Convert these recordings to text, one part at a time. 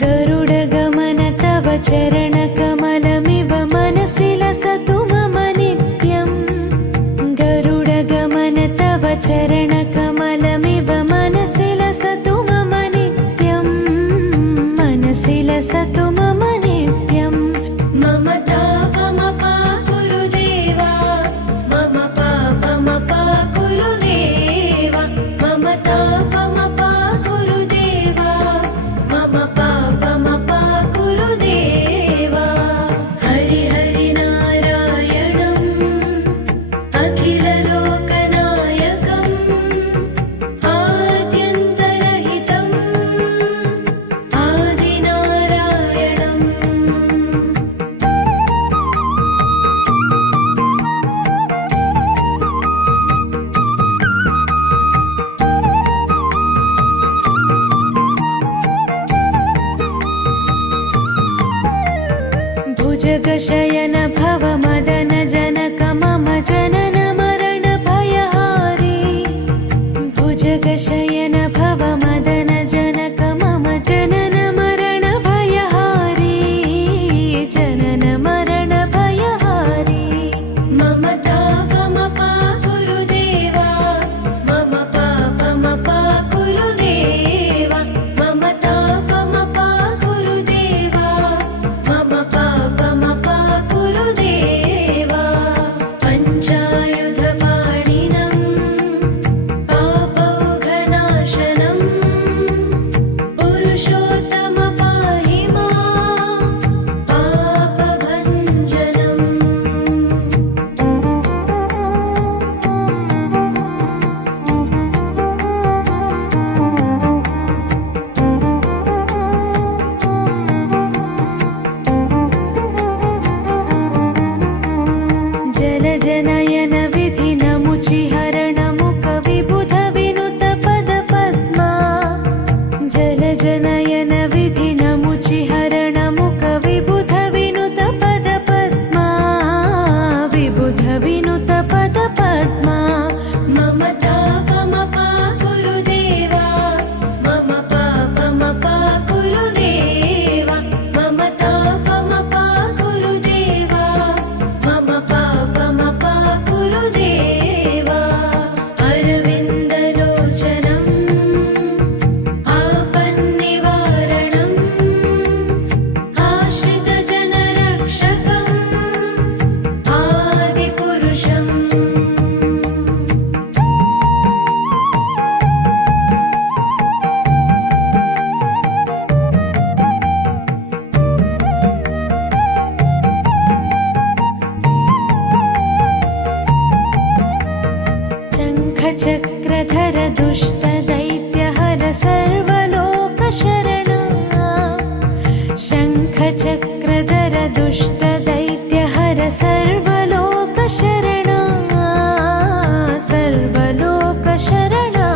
गरुडगमन तव चरणकमलमिव मनसि लसतु मम नित्यम् गरुडगमन तव चरणकमलमिव मनसि लसतु मम नित्यम् मनसि लसतु मम नित्यम् मम तापमपा गुरुदेवा मम पापमपा गुरुदेवा मम तापमपा गुरुदेवा मम पापमपा गुरुदेवा हरि हरि नारायणम् अखिललोकनायकम् आद्यन्तरहितम् आदिनारायणम् भुजगशयन भव मदन जनक मम जनन मरण भयहारी भुजगशयन भव मदन जनक मम जनन मरण भयहारी जनन मरण भयहारी मम तापमपा गुरुदेवा मम पापमपा गुरुदेवा मम तापमपा गुरुदेवा मम पापमपा गुरुदेवा पञ्चायुधपाणिनम् पापौघनाशनम् पुरुषोत्तम पाहि मां पापभञ्जनम् जलजनयन विधिनमुचिहरण मुख विबुध विनुत पद पद्मा जलजनयन विधिनमुचिहरण मुख विबुध विनुत पद पद्मा विबुध विनुत पद पद्मा मम तापमपा गुरुदेवा मम पापमपा गुरुदेवा मम तापमपा गुरुदेवा मम पापमपा गुरुदेवा अरविन्दलोचनम् आपन्निवारणम् आश्रितजनरक्षकम् आदिपुरुषम् शङ्खचक्रधर दुष्टदैत्यहर सर्वलोकशरणा शङ्खचक्रधर दुष्टदैत्यहर सर्वलोकशरणा सर्वलोकशरणा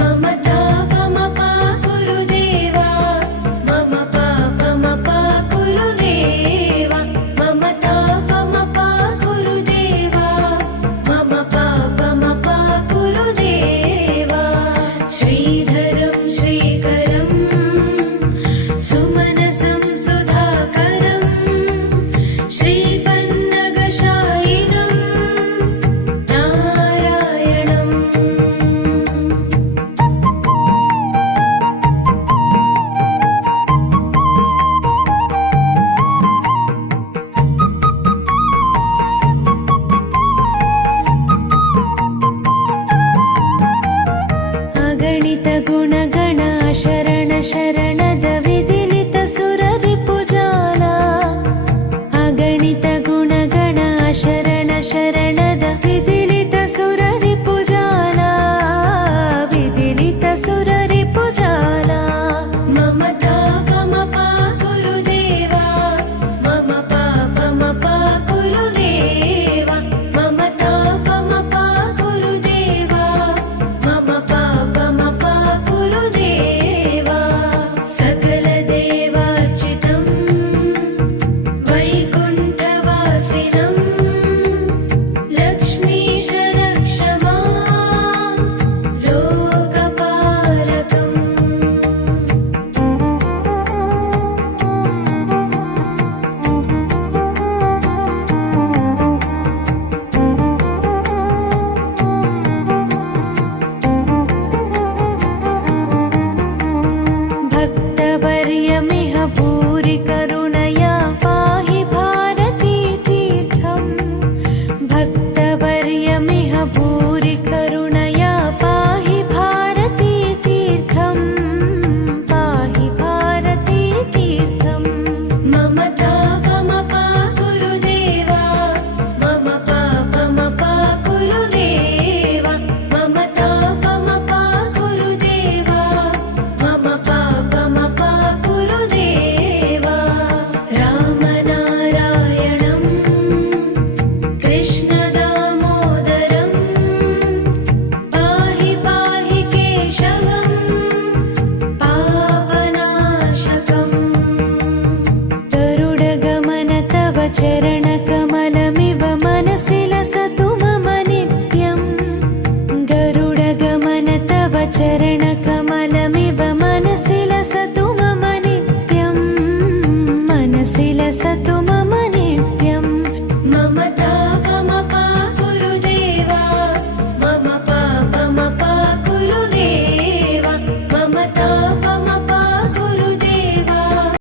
मम तापमपा गुरुदेवा मम पापमपा गुरुदेवा मम तापमपा गुरुदेवा मम पापमपा गुरुदेवा श्रीधरं श्रीकरं सुमनसं सुधाकरम् चरण